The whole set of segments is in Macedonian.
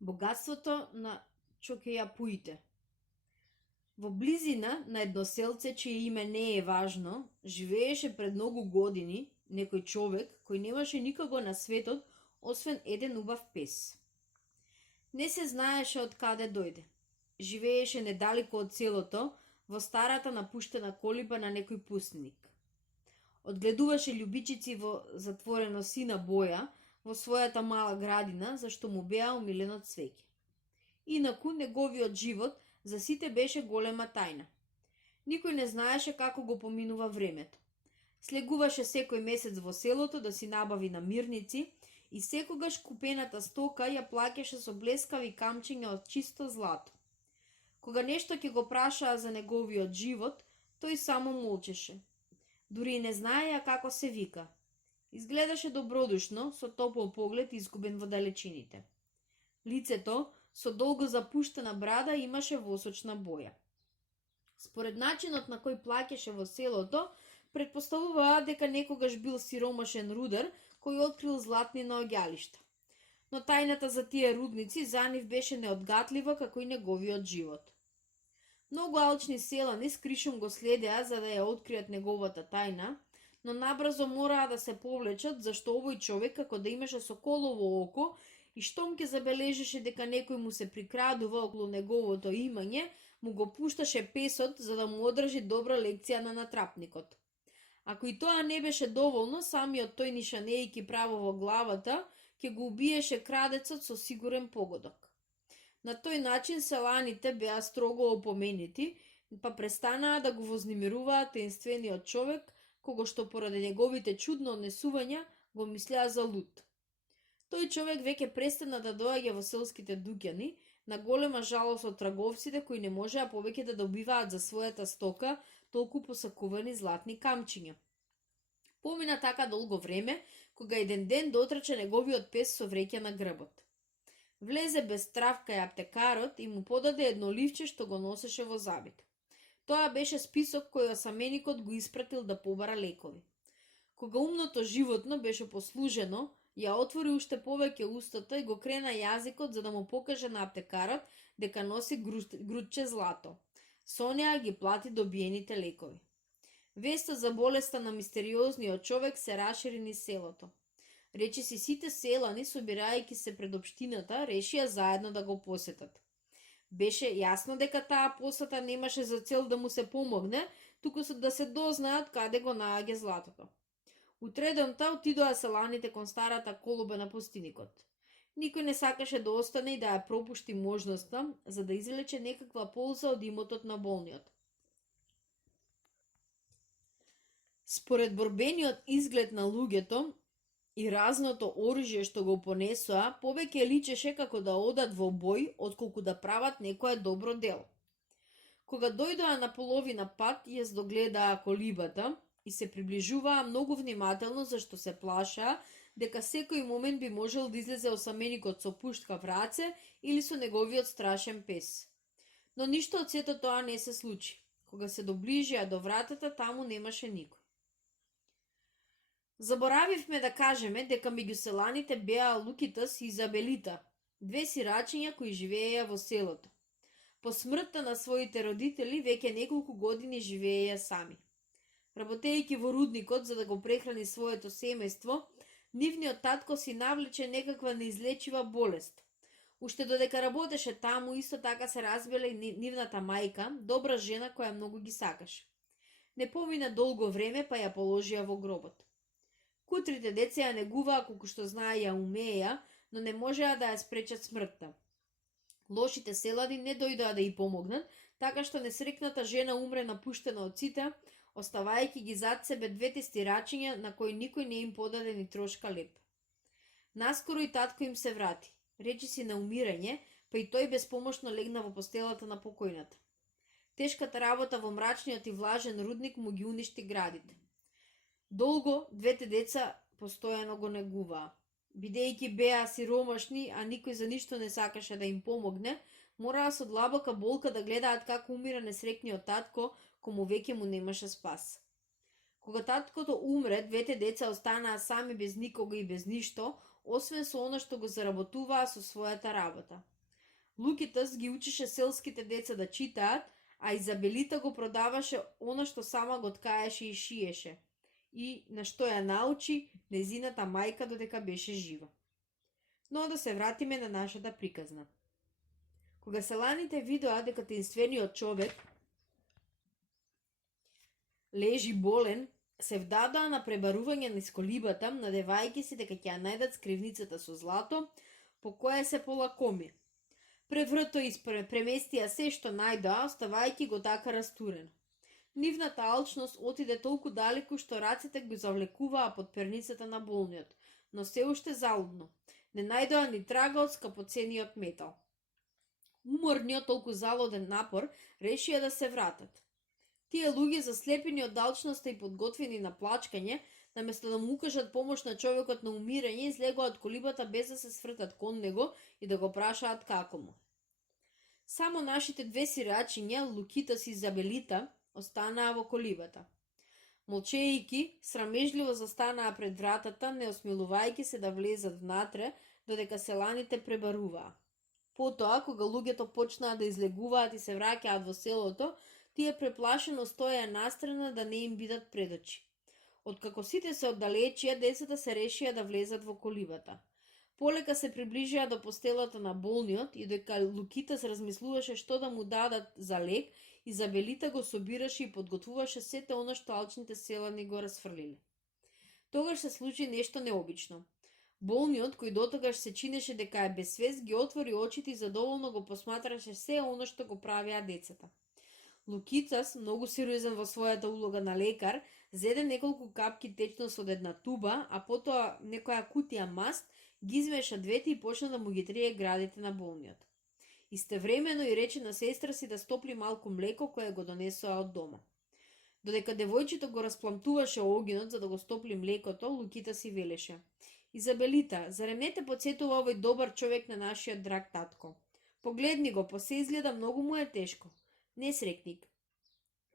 Богатството на чокејапуите. Во близина на едно селце, чие име не е важно, живееше пред многу години некој човек кој немаше никого на светот, освен еден убав пес. Не се знаеше од каде дојде. Живееше недалеку од селото, во старата напуштена колиба на некој пустник. Одгледуваше љубичици во затворено сина боја во својата мала градина, зашто му беа омилено цвеќе. Инаку неговиот живот за сите беше голема тајна. Никој не знаеше како го поминува времето. Слегуваше секој месец во селото да си набави намирници и секогаш купената стока ја плаќаше со блескави камчиња од чисто злато. Кога нешто ќе го прашаа за неговиот живот, тој само молчеше. Дури и не знаеја како се вика. Изгледаше добродушно, со топол поглед изгубен во далечините. Лицето, со долго запуштена брада, имаше восочна боја. Според начинот на кој плаќаше во селото, предпоставуваа дека некогаш бил сиромашен рудар кој открил златни наоѓалишта. Но тајната за тие рудници за нив беше неодгатлива како и неговиот живот. Многу алчни селани скришом го следеа за да ја откријат неговата тајна, но набрзо мораа да се повлечат, зашто овој човек, како да имаше соколово око, и штом ќе забележеше дека некој му се прикрадува околу неговото имање, му го пушташе песот за да му одржи добра лекција на натрапникот. Ако и тоа не беше доволно, самиот тој нишанејки право во главата, ќе го убиеше крадецот со сигурен погодок. На тој начин селаните беа строго опоменети, па престанаа да го вознемируваат таинствениот човек, кого што поради неговите чудно однесувања го мислеа за луд. Тој човек веќе престана да доаѓа во селските дуќани, на голема жалост од трговците кои не можеа повеќе да добиваат за својата стока толку посакувани златни камчиња. Помина така долго време, кога еден ден дотрча неговиот пес со вреќа на грбот. Влезе без травка и аптекарот и му подаде едно ливче што го носеше во забит. Тоа беше список кој осаменикот го испратил да побара лекови. Кога умното животно беше послужено, ја отвори уште повеќе устата и го крена јазикот за да му покаже на аптекарот дека носи грудче злато. Со неа ги плати добиените лекови. Веста за болеста на мистериозниот човек се рашири низ селото. Речиси сите селани, собирајќи се пред општината, решија заедно да го посетат. Беше јасно дека таа посета немаше за цел да му се помогне, туку да се дознаат каде го наоѓа златото. Утредонта отидоа селаните кон старата колуба на пустиникот. Никој не сакаше да остане и да ја пропушти можноста за да извлече некаква полза од имотот на болниот. Според борбениот изглед на луѓето и разното оружје што го понесоа, повеќе личеше како да одат во бој, отколку да прават некое добро дело. Кога дојдоа на половина пат, ја здогледаа колибата и се приближуваа многу внимателно, зашто се плашаа дека секој момент би можел да излезе осаменикот со пуштка в раце или со неговиот страшен пес. Но ништо од сето тоа не се случи. Кога се доближија до вратата, таму немаше никој. Заборавивме да кажеме дека меѓу селаните беа Лукитас и Изабелита, две сирачиња кои живееја во селото. По смртта на своите родители веќе неколку години живееја сами. Работејќи во рудникот за да го прехрани своето семејство, нивниот татко си навлече некаква неизлечива болест. Уште додека работеше таму, исто така се разбеле и нивната мајка, добра жена која многу ги сакаше. Не помина долго време, па ја положија во гробот. Кутрите деца ја негуваа колку што знаеја умееја, но не можеа да ја спречат смртта. Лошите селани не дојдоа да ја помогнат, така што несрекната жена умре напуштена од сите, оставајќи ги зад себе двете стирачиња на кои никој не им подаде ни трошка леп. Наскоро и татко им се врати. Речиси на умирање, па и тој безпомошно легна во постелата на покојната. Тешката работа во мрачниот и влажен рудник му ги уништи градите. Долго двете деца постојано го негуваа. Бидејќи беа сиромашни, а никој за ништо не сакаше да им помогне, мораа со длабока болка да гледаат како умира несрекниот татко, кому веќе му немаше спас. Кога таткото умре, двете деца останаа сами без никога и без ништо, освен со она што го заработуваа со својата работа. Лукитас ги учише селските деца да читаат, а Изабелита го продаваше она што сама го ткаеше и шиеше, и на што ја научи незината мајка додека беше жива. Но да се вратиме на нашата приказна. Кога селаните видоа дека таинствениот човек лежи болен, се вдадоа на пребарување низ колибата, надевајќи се дека ќе ја најдат скривницата со злато, по која се полакоми. Преврто преместија се што најдоа, оставајќи го така растурено. Нивната алчност отиде толку далеку што рацете го завлекуваа под перницата на болниот, но се уште залудно. Не најдоа ни трага од скапоцениот метал. Уморни од толку залуден напор, решија да се вратат. Тие луѓе, заслепени од алчноста и подготвени на плачкање, наместо да му укажат помош на човекот на умирање, излегоа од колибата без да се свртат кон него и да го прашаат како му. Само нашите две сирачиња, Лукитас и Изабелита, останаа во колибата. Молчејќи, срамежливо застанаа пред вратата, не осмелувајќи се да влезат внатре, додека селаните пребаруваа. Потоа, кога луѓето почнаа да излегуваат и се враќаат во селото, тие преплашено стоеа настрана да не им бидат пред очи. Откако сите се оддалечија, децата се решија да влезат во колибата. Полека се приближија до постелата на болниот и додека Лукитас размислуваше што да му дадат за лек, Изабелита го собираше и подготвуваше сете она што алчните селани го расфрлиле. Тогаш се случи нешто необично. Болниот, кој дотогаш се чинеше дека е без свест, ги отвори очите и задоволно го посматраше се оно што го правеа децата. Лукитас, многу сериозен во својата улога на лекар, зеде неколку капки течност од една туба, а потоа некоја кутија маст, ги измеша двете и почна да му ги трие градите на болниот. Истевремено и рече на сестра си да стопли малку млеко кое го донесоа од дома. Додека девојчето го распламтуваше огинот за да го стопли млекото, Лукита си велеше: Изабелита, зарем не те подсетува овој добар човек на нашиот драг татко? Погледни го, посе изгледа многу му е тешко. Несрекник.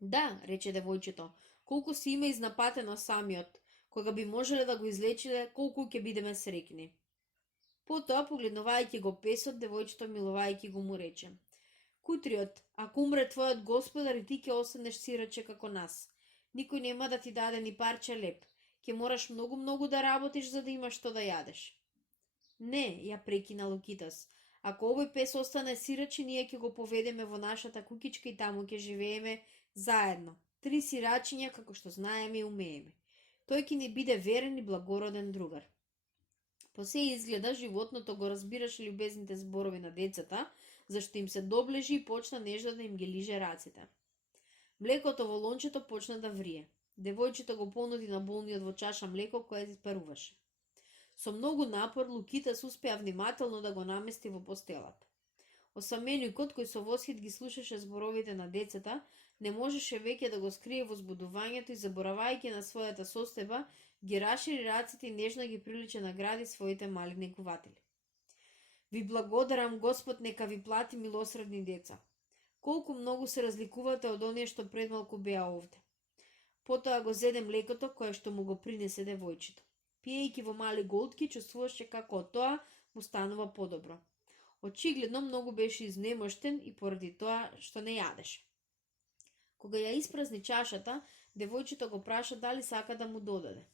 Да, рече девојчето, колку си има изнапатено самиот, кога би можеле да го излечиле, колку ќе бидеме срекни. Потоа, погледнувајќи го песот, девојчето милувајќи го му рече: Кутриот, ако умре твојот господар и ти ќе останеш сираче како нас. Никој нема да ти даде ни парче леп. Ќе мораш многу да работиш за да имаш што да јадеш. Не, ја прекина Лукитас. Ако овој пес остане сираче, ние ќе го поведеме во нашата кукичка и таму ќе живееме заедно. 3 сирачиња како што знаеме и умееме. Тој ќе ни биде верен и благороден другар. Посе изгледа животното го разбираше љубезните зборови на децата, зашто им се доблежи и почна нежно да им ги лиже раците. Млекото во лончето почна да врие. Девојчето го понуди на болниот во чаша млеко кое испаруваше. Со многу напор Лукитас успеа внимателно да го намести во постелата. Осаменикот, кој со восхит ги слушаше зборовите на децата, не можеше веќе да го скрие возбудувањето и, заборавајќи на својата состојба, ги расшири раците и нежно ги прилича награди своите мали негователи. Ви благодарам, Господ нека ви плати, милосредни деца. Колку многу се разликувате од оние што предмалку беа овде. Потоа го зеде млекото кое што му го принесе девојчето. Пиејќи во мали голтки, чувствуваше како од тоа му станува подобро. Очигледно многу беше изнемоштен и поради тоа што не јадеше. Кога ја испразни чашата, девојчето го праша дали сака да му додаде.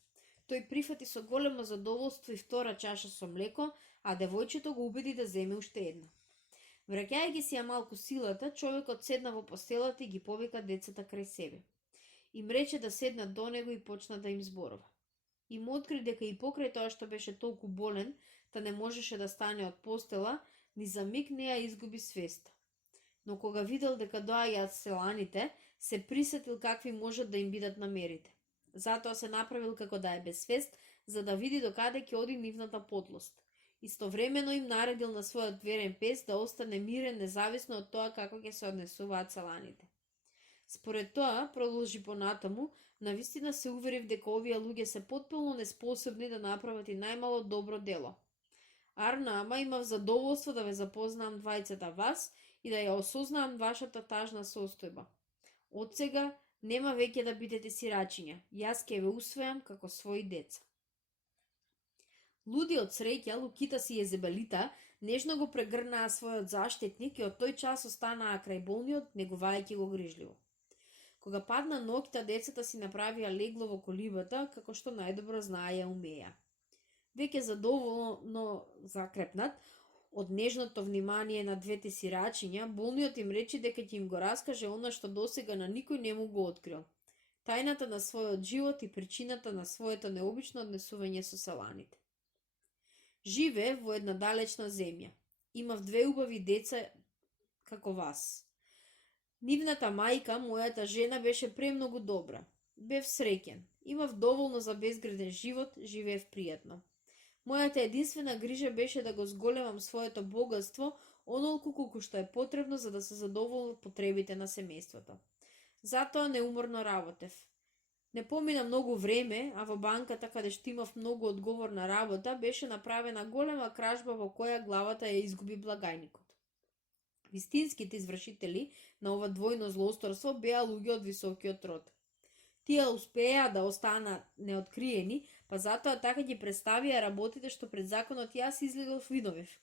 Тој прифати со големо задоволство и втора чаша со млеко, а девојчето го убеди да земе уште една. Враќајќи си ја малку силата, човекот седна во постелата и ги повика децата крај себе. Им рече да седнат до него и почна да им зборува. Им откри дека и покрај тоа што беше толку болен, та не можеше да стане од постела, ни за миг не ја изгуби свеста. Но кога видел дека доаѓаат селаните, се присетил какви можат да им бидат намерите. Затоа се направил како да е без свест, за да види докаде ќе оди нивната подлост. Истовремено им наредил на својот верен пес да остане мирен независно од тоа како ќе се однесуваат селаните. Според тоа, продолжи понатаму, навистина се уверив дека овие луѓе се потполно неспособни да направат и најмало добро дело. Арна, ама имав задоволство да ве запознам двајцата вас и да ја осознавам вашата тажна состојба. Од сега нема веќе да бидете сирачиња, јас ќе ве усвојам како своји деца. Луди од среќа, Лукитас и Езебелита нежно го прегрнаа својот заштитник и од тој час останаа крај болниот, негувајќи го грижливо. Кога падна ноќта, децата си направија легло во колибата, како што најдобро знаеја умеја. Веќе задоволно закрепнат од нежното внимание на двете сирачиња, болниот им рече дека ќе им го раскаже она што досега на никој не му го открил. Тајната на својот живот и причината на своето необично однесување со селаните. Живе во една далечна земја. Имав две убави деца како вас. Нивната мајка, мојата жена, беше премногу добра. Бев среќен. Имав доволно за безгреден живот, живеев пријатно. Мојата единствена грижа беше да го зголемам своето богатство, онолку колку што е потребно за да се задоволат потребите на семејството. Затоа неуморно работев. Не помина многу време, а во банката, каде што имав многу одговорна работа, беше направена голема кражба во која главата ја изгуби благајникот. Вистинските извршители на ова двојно злосторство беа луѓе од високиот род. Тие успеа да останат неоткриени, па затоа така ги представија работите што пред законот јас изгледав виновев.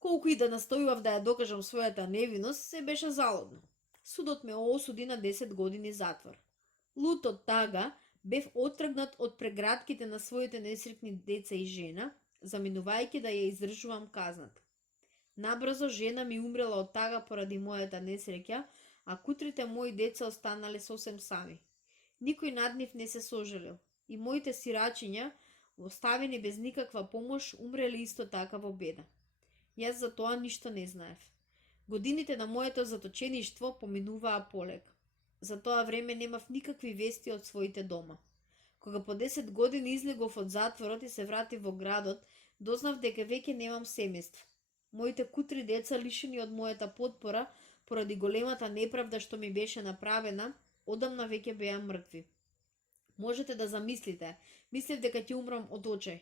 Колку и да настојував да ја докажам својата невиност, се беше залудно. Судот ме осуди на 10 години затвор. Лут од тага, бев оттргнат од прегратките на своите несретни деца и жена, заминувајќи да ја издржувам казната. Набрзо жена ми умрела од тага поради мојата несреќа, а кутрите мои деца останале сосем сами. Никој над нив не се сожалил, и моите сирачиња, оставени без никаква помош, умрели исто така во беда. Јас за тоа ништо не знаев. Годините на моето заточеништво поминуваа полека. За тоа време немав никакви вести од своите дома. Кога по 10 години излегов од затворот и се вратив во градот, дознав дека веќе немам семејство. Моите кутри деца, лишени од мојата потпора, поради големата неправда што ми беше направена, одамна веќе беа мртви. Можете да замислите, мислев дека ќе умрам од очај.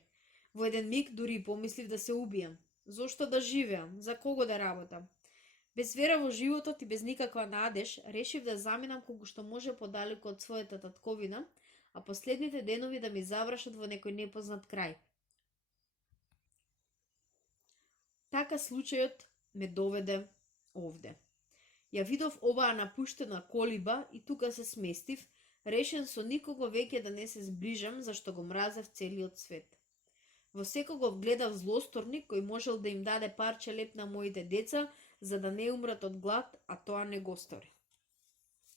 Во еден миг дури помислив да се убијам. Зошто да живеам? За кого да работам? Без вера во животот и без никаква надеж, решив да заминам колку што може подалеку од својата татковина, а последните денови да ми завршат во некој непознат крај. Така случајот ме доведе овде. Ја видов оваа напуштена колиба и тука се сместив, решен со никого веќе да не се зближам, зашто го мразев целиот свет. Во секого гледав злосторник кој можел да им даде парче леп на моите деца, за да не умрат од глад, а тоа не го стори.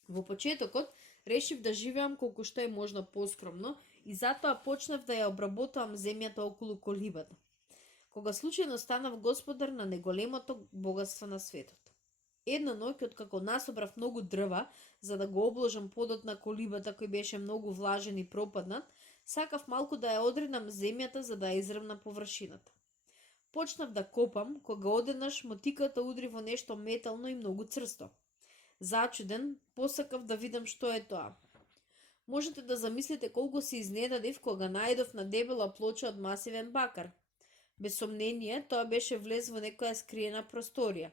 Во почетокот решив да живеам колку што е можно поскромно и затоа почнав да ја обработувам земјата околу колибата. Кога случајно станав господар на неголемото богатство на светот. Една ноќ, откако насобрав многу дрва за да го обложам подот на колибата кој беше многу влажен и пропаднат, сакав малку да ја одредам земјата за да ја изрвна површината. Почнав да копам, кога одеднаш мотиката удри во нешто метално и многу црсто. Зачуден, посакав да видам што е тоа. Можете да замислите колку се изненадив кога најдов на дебела плоча од масивен бакар. Без сомнение, тоа беше влез во некоја скриена просторија.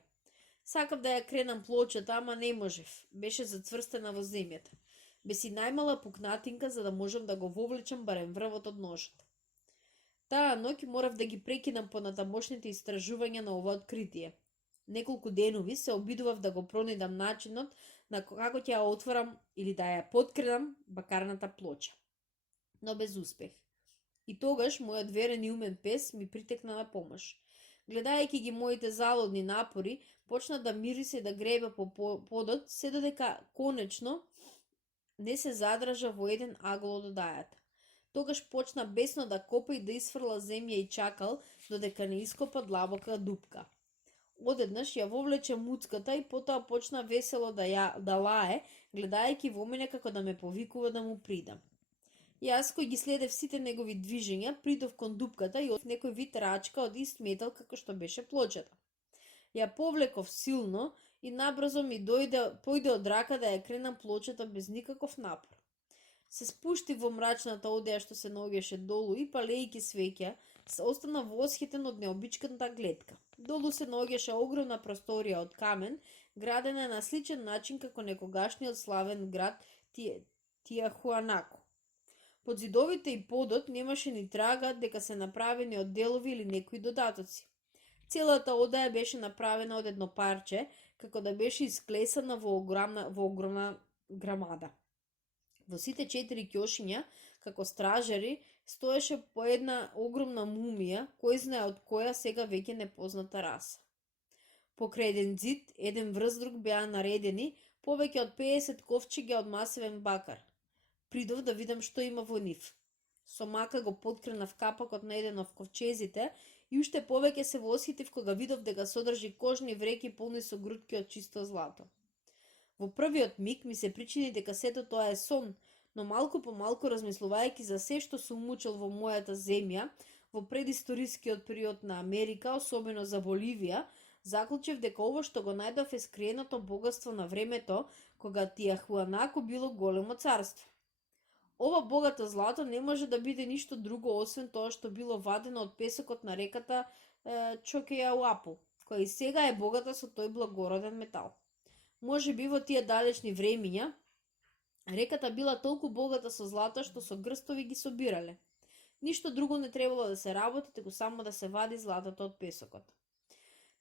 Сакав да ја кренам плочата, ама не можев. Беше зацврстена во земјата. Без и најмала пукнатинка за да можам да го вовлечам барем врвот од ножот. Таа ноќ морав да ги прекинам понатамошните истражувања на ова откритие. Неколку денови се обидував да го пронидам начинот на како ќе ја отворам или да ја подкренам бакарната плоча. Но без успех. И тогаш мојот верен и умен пес ми притекна на помош. Гледајќи ги моите залудни напори, почна да мирисе и да гребе по подот, се додека конечно не се задржа во еден агол од одајата. Тогаш почна бесно да копа и да изфрла земја и чакал, додека не ископа длабока дупка. Одеднаш ја вовлече муцката и потоа почна весело да лае, гледајќи во мене како да ме повикува да му придам. Јас кој ги следев сите негови движења, придов кон дупката и од некој вид рачка од ист метал како што беше плочата. Ја повлеков силно и набрзо ми појде од рака да ја кренам плочата без никаков напор. Се спушти во мрачната одеја што се наоѓаше долу и палејќи свеќа, се остана восхитен од необичната гледка. Долу се наоѓаше огромна просторија од камен, градена на сличен начин како некогашниот славен град Тиахуанако. Под зидовите и подот немаше ни трага дека се направени од делови или некои додатоци. Целата одеја беше направена од едно парче, како да беше исклесана во огромна грамада. Во сите 4 ќошиња, како стражари, стоеше по една огромна мумија, кој знае од која сега веќе непозната раса. Покрај еден зид, еден врз друг беа наредени повеќе од 50 ковчега од масивен бакар. Придов да видам што има во нив. Со мака го подкренав капакот на еден од ковчезите и уште повеќе се восхитив кога видов дека содржи кожни вреки полни со грудки од чисто злато. Во првиот миг ми се причини дека сето тоа е сон, но малку по малку размислувајќи за се што сум учил во мојата земја, во предисторискиот период на Америка, особено за Боливија, заклучив дека ово што го најдов е скриеното богатство на времето, кога Тиахуанако било големо царство. Ова богато злато не може да биде ништо друго освен тоа што било вадено од песокот на реката Чокејауапу, која и сега е богата со тој благороден метал. Може би во тие далечни времиња, реката била толку богата со злато што со грстови ги собирале. Ништо друго не требало да се работи, туку само да се вади златото од песокот.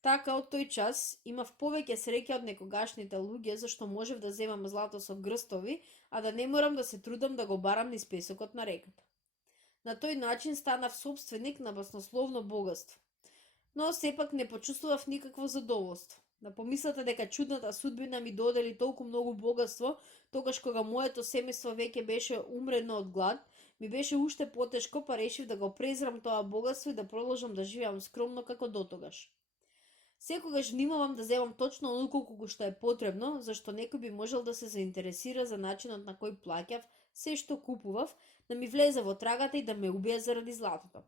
Така, од тој час, имав повеќе среќа од некогашните луѓе, зашто можев да земам злато со грстови, а да не морам да се трудам да го барам низ песокот на реката. На тој начин станав собственик на баснословно богатство. Но сепак не почувствував никакво задоволство. Да помислете дека чудната судбина ми додели толку многу богатство, тогаш кога моето семејство веќе беше умрено од глад, ми беше уште потешко, па решив да го презрам тоа богатство и да продолжам да живеам скромно како дотогаш. Секогаш внимавам да земам точно онолку колку што е потребно, зашто некој би можел да се заинтересира за начинот на кој плаќав се што купував, да ми влезе во трагата и да ме убие заради златото.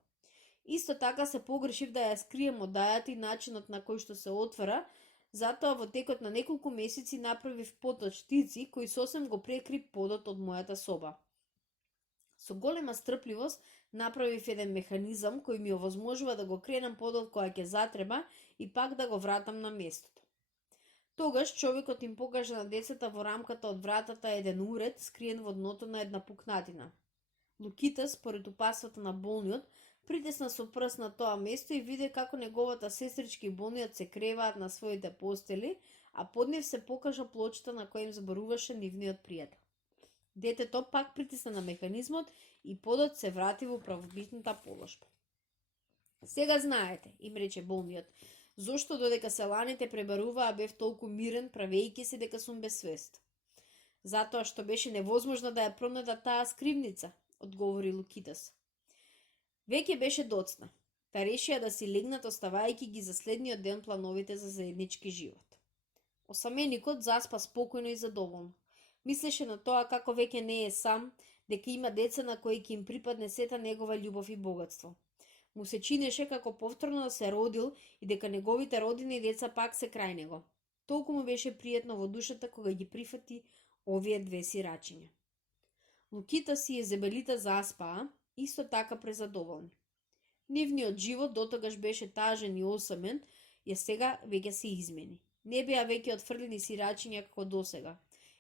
Исто така се погрешив да ја скрием одајата и начинот на кој што се отвара, затоа во текот на неколку месеци направив под од штици кој сосем го прекри подот од мојата соба. Со голема стрпливост направив еден механизам кој ми овозможува да го кренам подот кога ќе затреба и пак да го вратам на местото. Тогаш човекот им покажа на децата во рамката од вратата еден уред скриен во дното на една пукнатина. Лукита, според упатството на болниот, притисна со прст на тоа место и виде како неговата сестрички и болниот се креваат на своите постели, а под нив се покажа плочата на која им зборуваше нивниот пријател. Детето пак притисна на механизмот и подот се врати во правобитната положба. Сега знаете, им рече болниот, зошто додека селаните пребаруваа бев толку мирен, правејќи се дека сум без свест. Затоа што беше невозможно да ја пронајдат таа скривница, одговори Лукитас. Веќе беше доцна, та решија да си легнат оставајќи ги за следниот ден плановите за заеднички живот. Осаменикот заспа спокојно и задоволно. Мислеше на тоа како веќе не е сам, дека има деца на кои ќе им припадне сета негова љубов и богатство. Му се чинеше како повторно да се родил и дека неговите родини и деца пак се крај него. Толку му беше пријатно во душата кога ги прифати овие две сирачиња. Лукитас и Езебелита заспаа, исто така презадоволни. Нивниот живот дотогаш беше тажен и осамен, ја сега веќе се измени. Не беа веќе отфрлени сирачиња како досега.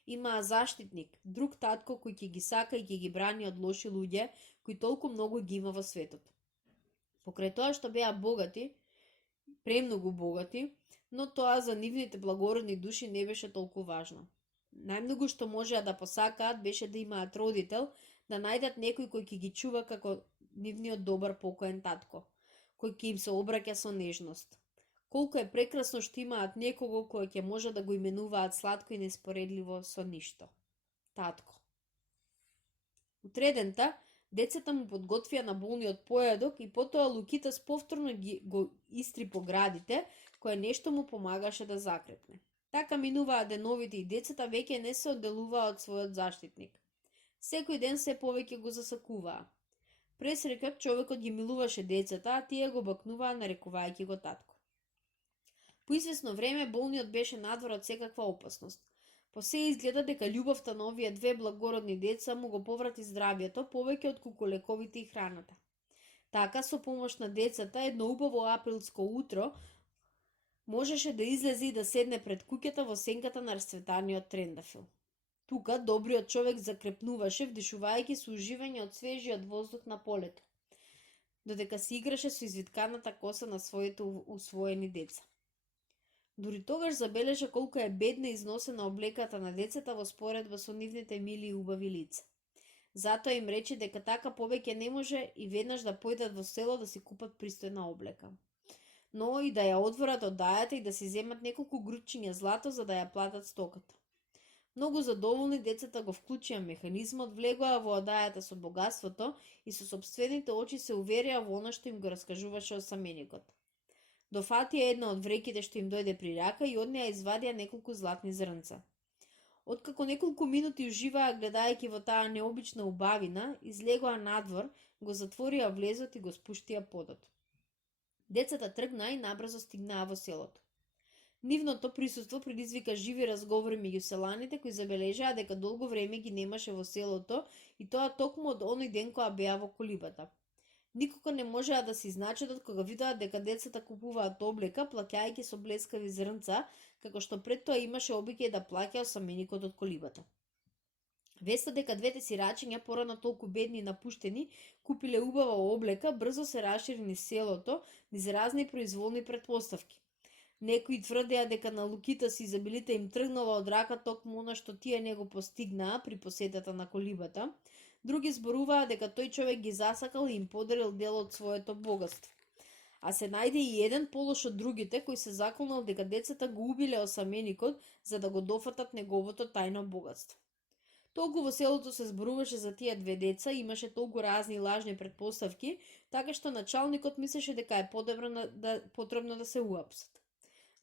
Имаа заштитник, друг татко кој ќе ги сака и ќе ги брани од лоши луѓе, кои толку многу ги има во светот. Покрај тоа што беа богати, премногу богати, но тоа за нивните благородни души не беше толку важно. Најмногу што можеа да посакаат беше да имаат родител, да најдат некој кој ќе ги чува како нивниот добар покоен татко, кој ќе им се обраќа со нежност. Колку е прекрасно што имаат некого кој ќе може да го именуваат сладко и неспоредливо со ништо. Татко. Утредента, децата му подготвија на болниот поедок и потоа Лукитас повторно го истри по градите, кое нешто му помагаше да закретне. Така минуваа деновите и децата веќе не се одделуваа од својот заштитник. Секој ден се повеќе го засакуваа. Пресреќот човекот ги милуваше децата, а тие го бакнуваа нарекувајќи го татко. По извесно време болниот беше надвор од секаква опасност. По се изгледа дека љубовта на овие две благородни деца му го поврати здравјето повеќе од кукулековите и храната. Така, со помош на децата, едно убаво априлско утро можеше да излезе и да седне пред куќата во сенката на расцветаниот трендафил. Тука добриот човек закрепнуваше, вдишувајќи со уживање од свежиот воздух на полето, додека се играше со извитканата коса на своите усвоени деца. Дури тогаш забележа колку е бедна износена облеката на децата во споредба со нивните мили и убави лица. Затоа им рече дека така повеќе не може и веднаш да појдат во село да си купат пристојна облека. Но и да ја одворат од дајата и да си земат неколку грудчиња злато за да ја платат стоката. Многу задоволни децата го вклучија механизмот, влегоа во одајата со богатството и со сопствените очи се уверија во она што им го раскажуваше осаменикот. Дофатија една од вреките што им дојде при рака и од неа извадија неколку златни зрнца. Откако неколку минути уживаа гледајќи во таа необична убавина, излегоа надвор, го затворија влезот и го спуштија подот. Децата тргнаа и набрзо стигнаа во селото. Нивното присуство предизвика живи разговори меѓу селаните кои забележаа дека долго време ги немаше во селото и тоа токму од оној ден кога беа во колибата. Никога не можеа да се изначудат кога видоа дека децата купуваат облека, плаќајќи со блескави зрнца, како што пред тоа имаше обичај да плаќа осаменикот од колибата. Веста дека двете сирачиња, порано толку бедни и напуштени, купиле убава облека, брзо се расшири низ селото, низ разни произволни претпоставки. Некои тврдеа дека на Лукитас и Изабелита им тргнала од рака токму она што тие не го постигнаа при посетата на колибата, други зборуваа дека тој човек ги засакал и им подарил дел од своето богатство. А се најде и еден полош од другите кој се заколнал дека децата го убиле осаменикот за да го дофатат неговото тајно богатство. Толку во селото се зборуваше за тие две деца, имаше толку разни лажни претпоставки, така што началникот мислеше дека е потребно да се уапсат.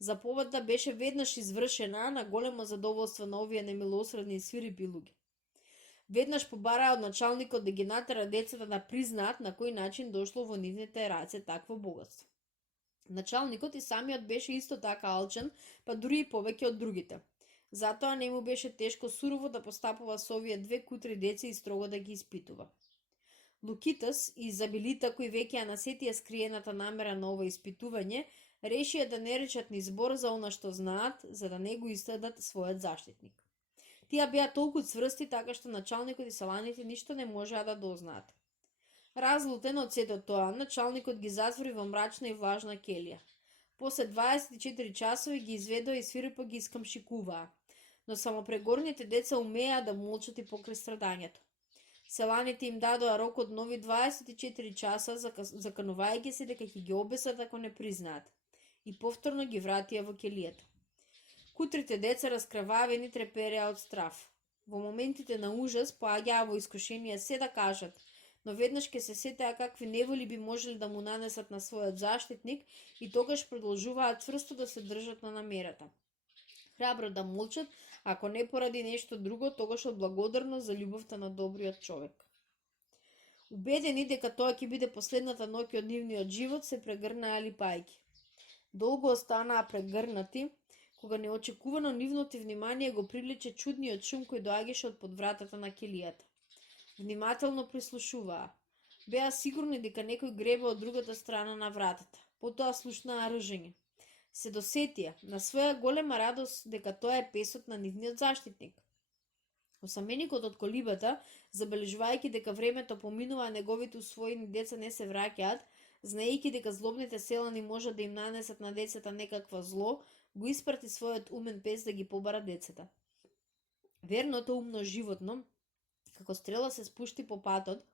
Заповедта беше веднаш извршена на големо задоволство на овие немилосредни и свирепи луѓе. Веднаш побараа од началникот да ги натера децата да признаат на кој начин дошло во нивните раце такво богатство. Началникот и самиот беше исто така алчен, па дури и повеќе од другите. Затоа не му беше тешко сурово да постапува со овие две кутри деца и строго да ги испитува. Лукитас и Изабелита, кои веќе ја насетија скриената намера на ова испитување, решија да не речат ни збор за она што знаат, за да не го истадат својот заштитник. Тие беа толку цврсти, така што началникот и селаните ништо не можеа да дознаат. Разлутен од сето тоа, началникот ги затвори во мрачна и влажна келија. После 24 часови ги изведоа и свирепо ги искамшикуваа, но само прегорните деца умеа да молчат и покрај страдањето. Селаните им дадоа рок од нови 24 часа, заканувајќи се дека ќе ги обесат ако не признаат, и повторно ги вратија во келијата. Кутрите деца раскрвавени трепереа од страв. Во моментите на ужас поаѓаа во искушение се да кажат, но веднаш ке се сетеа какви неволи би можели да му нанесат на својот заштитник и тогаш продолжуваат цврсто да се држат на намерата. Храбро да молчат, ако не поради нешто друго, тогаш од благодарност за љубовта на добриот човек. Убедени дека тоа ќе биде последната ноќ од нивниот живот, се прегрнаа липајки. Долго останаа прегрнати, кога неочекувано нивното внимание го привлече чудниот шум кој доаѓаше од подвратата на келијата. Внимателно прислушуваа. Беа сигурни дека некој гребе од другата страна на вратата. Потоа слушнаа ржење. Се досетија на своја голема радост дека тоа е песот на нивниот заштитник. Осаменикот од колибата, забележувајќи дека времето поминува, неговите усвоени деца не се враќаат, знаејќи дека злобните селани можат да им нанесат на децата некаква зло, го испрати својот умен пес да ги побара децата. Верното умно животно, како стрела се спушти по патот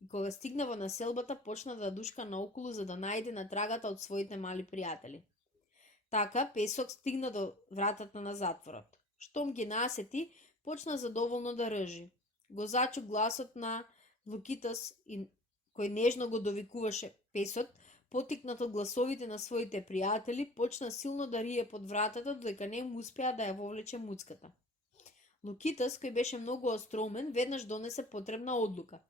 и кога стигна во населбата почна да душка наоколу за да најде на трагата од своите мали пријатели. Така песок стигна до вратата на затворот. Штом ги насети, почна задоволно да ржи. Го зачу гласот на Лукитас и кој нежно го довикуваше песот, потикнат од гласовите на своите пријатели, почна силно да рие под вратата, додека не му успеа да ја вовлече муцката. Лукитас, кој беше многу остроумен, веднаш донесе потребна одлука.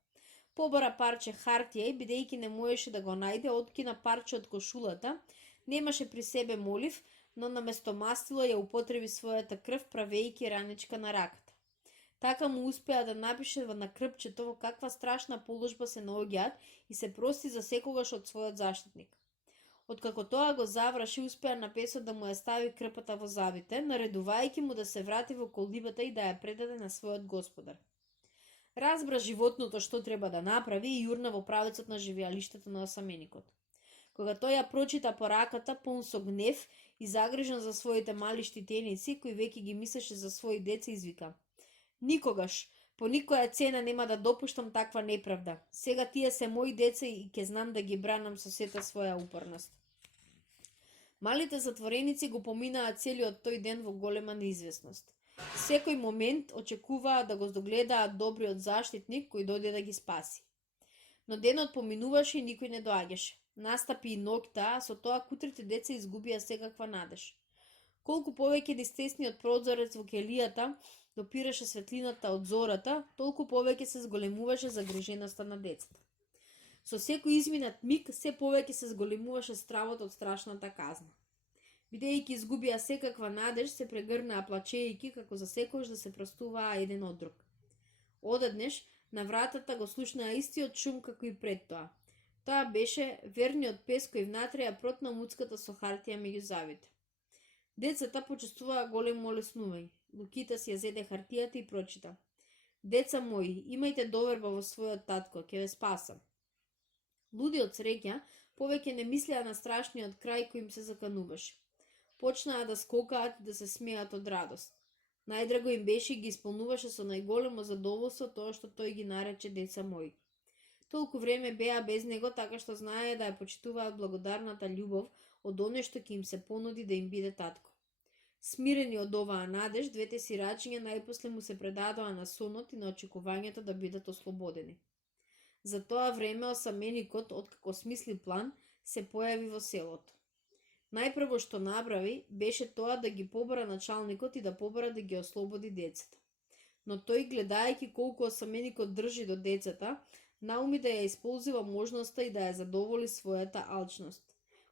Побара парче хартија и, бидејќи не можеше да го најде, откина парче од кошулата, немаше при себе молив, но наместо мастило ја употреби својата крв, правејќи раничка на раката. Така му успеа да напише на крпчето во каква страшна положба се наоѓаат и се прости за секогаш од својот заштитник. Откако тоа го заврши, успеа на песот да му ја стави крпата во завите, наредувајќи му да се врати во колибата и да ја предаде на својот господар. Разбра животното што треба да направи и јурна во правецот на живеалиштето на осаменикот. Кога тој ја прочита пораката, полн со гнев и загрижен за своите мали штитеници, кои веќе ги мислеше за своји деца, извика: Никогаш, по никоја цена нема да допуштам таква неправда. Сега тие се мои деца и ќе знам да ги бранам со сета своја упорност. Малите затвореници го поминаа целиот тој ден во голема неизвестност. Секој момент очекуваа да го догледаат добриот заштитник кој дојде да ги спаси. Но денот поминуваше и никој не доаѓаше. Настапи и ноќта, а со тоа кутрите деца изгубија секаква надеж. Колку повеќе дистесниот прозорец во келијата допираше светлината од зората, толку повеќе се зголемуваше загриженоста на децата. Со секој изминат миг, се повеќе се зголемуваше стравот од страшната казна. Бидејќи изгубија секаква надеж, се прегрнаа плачејќи како за секојаш да се простуваа еден од друг. Одеднеш, на вратата го слушнаа истиот шум како и пред тоа. Тоа беше верниот пес кој внатре ја протна муцката со хартија меѓу завите. Децата почувствуваа големо олеснување. Лукита си ја зеде хартијата и прочита: Деца мои, имајте доверба во својот татко, ќе ве спасам. Луди од среќа, повеќе не мислеа на страшниот крај кој им се закануваше. Почнаа да скокаат и да се смеат од радост. Најдраго им беше и ги исполнуваше со најголемо задоволство тоа што тој ги нарече деца мои. Толку време беа без него, така што знае да ја почитуваат благодарната љубов од оној што ќе им се понуди да им биде татко. Смирени од оваа надеж, двете сирачиња најпосле му се предадоа на сонот и на очекувањето да бидат ослободени. За тоа време осаменикот, откако смисли план, се појави во селото. Најпрво што направи, беше тоа да ги побара началникот и да побара да ги ослободи децата. Но тој, гледајќи колку осаменикот држи до децата, науми да ја исползува можноста и да ја задоволи својата алчност.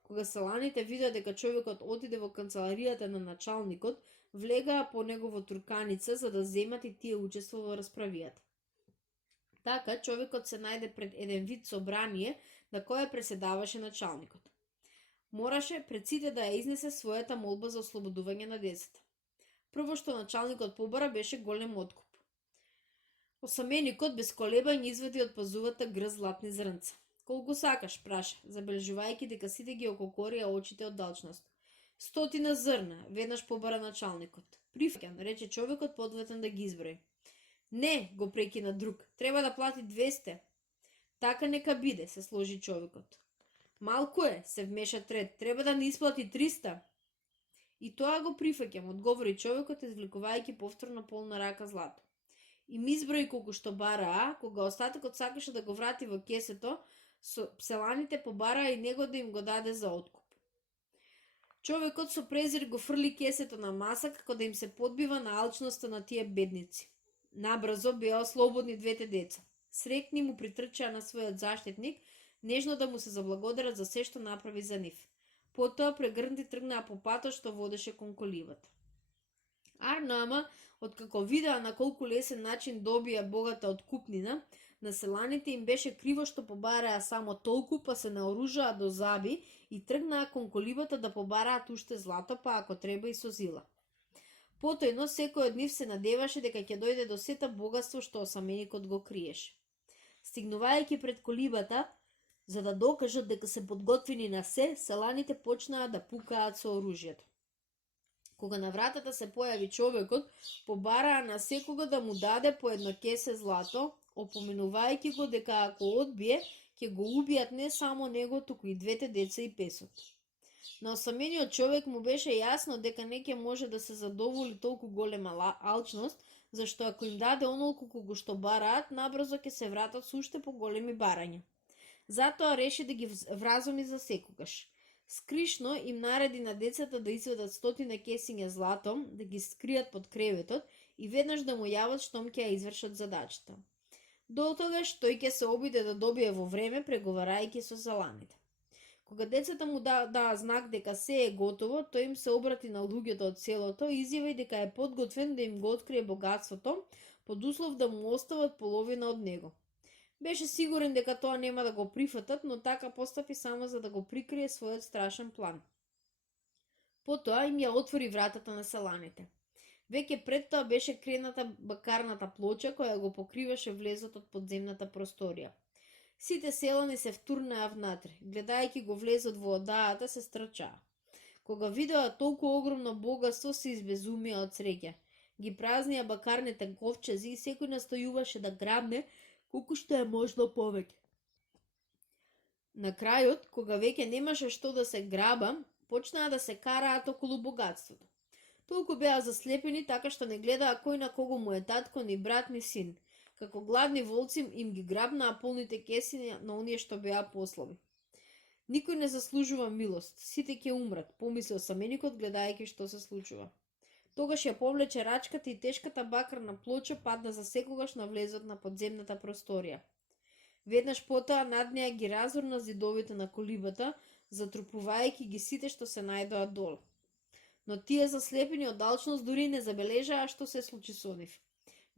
Кога селаните видеа дека човекот отиде во канцеларијата на началникот, влегаа по него во турканица за да земат и тие учество во расправијата. Така, човекот се најде пред еден вид собрание на кое преседаваше началникот. Мораше пред сите да ја изнесе својата молба за ослободување на децата. Прво што началникот побара беше голем откуп. Осаменикот без колебање извади од пазувата грз златни зрнца. Колку сакаш, праша, забележувајќи дека сите ги ококорија очите од далчност. 100 зрна, веднаш побара началникот. Прифаќам, рече човекот подветен да ги изброи. Не, го прекина друг, треба да плати 200. Така нека биде, се сложи човекот. Малку е, се вмеша трет, треба да не исплати 300. И тоа го прифаќам, одговори човекот, извлекувајќи повторно полна рака злато. И ми изброи колку што бараа, кога остатокот сакаше да го врати во кесето, селаните побараа и него да им го даде за откуп. Човекот со презир го фрли кесето на маса како да им се подбива на алчноста на тие бедници. Набрзо беа ослободни двете деца. Срекни му притрчаа на својот заштитник, нежно да му се заблагодарат за се што направи за нив. Потоа прегрнти тргнаа по патот што водеше кон коливата. Арнама, откако видеа на колку лесен начин добија богата откупнина, на селаните им беше криво што побараа само толку, па се наоружаа до заби и тргнаа кон колибата да побараат уште злато, па ако треба и со зила. Потојно секој од нив се надеваше дека ќе дојде до сета богатство што осаменикот го криеше. Стигнувајќи пред колибата, за да докажат дека се подготвени на се, селаните почнаа да пукаат со оружјето. Кога на вратата се појави човекот, побараа на секога да му даде по едно кесе злато, опоменувајќи го дека ако одбие, ќе го убијат не само него, туку и двете деца и песот. На осамениот човек му беше јасно дека не ќе може да се задоволи толку голема алчност, зашто ако им даде онолку колку што бараат, набрзо ќе се вратат со уште поголеми барања. Затоа реши да ги вразуми за секогаш. Скришно им нареди на децата да изведат 100 кесиња злато, да ги скријат под креветот и веднаш да му јават штом ќе ја извршат задачата. Дотогаш тој ќе се обиде да добие во време, преговарајќи со селаните. Кога децата му даа знак дека се е готово, тој им се обрати на луѓето од селото и изјави дека е подготвен да им го открие богатството, под услов да му остават половина од него. Беше сигурен дека тоа нема да го прифатат, но така постапи само за да го прикрие својот страшен план. Потоа им ја отвори вратата на селаните. Веќе пред тоа беше крената бакарната плоча која го покриваше влезот од подземната просторија. Сите селани се втурнаа внатре, гледајќи го влезот во одаата се страчаа. Кога видеа толку огромно богатство се избезумија од среќа. Ги празнија бакарните ковчези и секој настојуваше да грабне колку што е можно повеќе. На крајот, кога веќе немаше што да се граба, почнаа да се караат околу богатството. Толку беа заслепени така што не гледаа кој на кого му е татко, ни брат, ни син. Како гладни волци им ги грабнаа полните кеси на оние што беа послаби. Никој не заслужува милост, сите ќе умрат, помислил саменикот гледајќи што се случува. Тогаш ја повлече рачката и тешката бакарна плоча падна за секогаш на влезот на подземната просторија. Веднаш потоа над неа ги разорна зидовите на колибата, затрупувајќи ги сите што се најдоа долу. Но тие заслепени од алчност дури не забележаа што се случи со нив.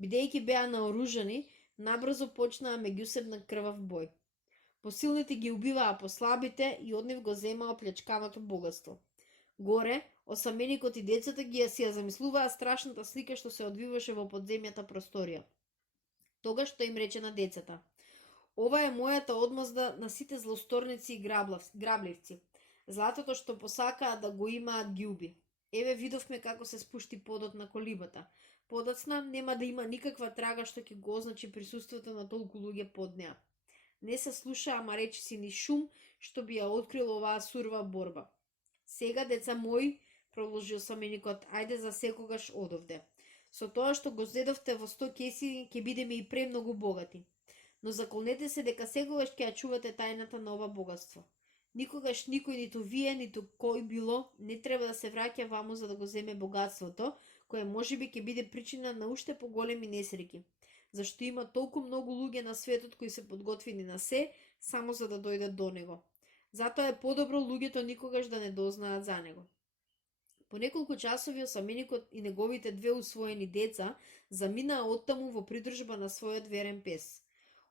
Бидејќи беа наоружани, набрзо почнаа меѓусебна крвав бој. Посилните ги убиваа послабите и од нив го земаа оплячканото богатство. Горе, осаменикот и децата ги ја замислуваа страшната слика што се одвиваше во подземјата просторија. Тогаш тој им рече на децата: "Ова е мојата одмазда на сите злосторници и грабливци. Златото што посакаат да го имаат ги уби. Еве видовме како се спушти подот на колибата. Подоцна нема да има никаква трага што ќе го означи присуството на толку луѓе под неа. Не се слуша, ама речиси ни шум што би ја открил оваа сурва борба. Сега, деца мои, продолжил саменикот, ајде за секогаш одовде. Со тоа што го зедовте во 100 кеси, ќе бидеме и премногу богати. Но заколнете се дека секогаш ќе ја чувате тајната на ова богатство. Никогаш никој, ниту вие, ниту кој било, не треба да се враќа ваму за да го земе богатството, кое можеби ќе биде причина на уште поголеми несреќи, зашто има толку многу луѓе на светот кои се подготвени на се, само за да дојдат до него. Затоа е подобро луѓето никогаш да не дознаат за него." По неколку часови осаменикот и неговите две усвоени деца заминаа оттаму во придружба на својот верен пес.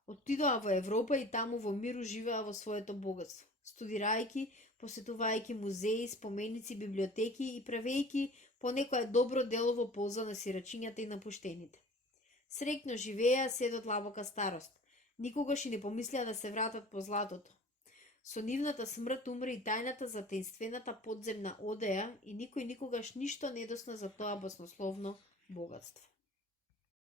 Отидоа во Европа и таму во миру живеа во своето богатство, студирајќи, посетувајќи музеи, споменици, библиотеки и правејќи по некое добро дело во полза на сирачињата и напуштените. Среќно живееа се до длабока старост. Никогаш и не помислеа да се вратат по златото. Со нивната смрт умре и тајната за таинствената подземна одеја и никој никогаш ништо не досна за тоа баснословно богатство.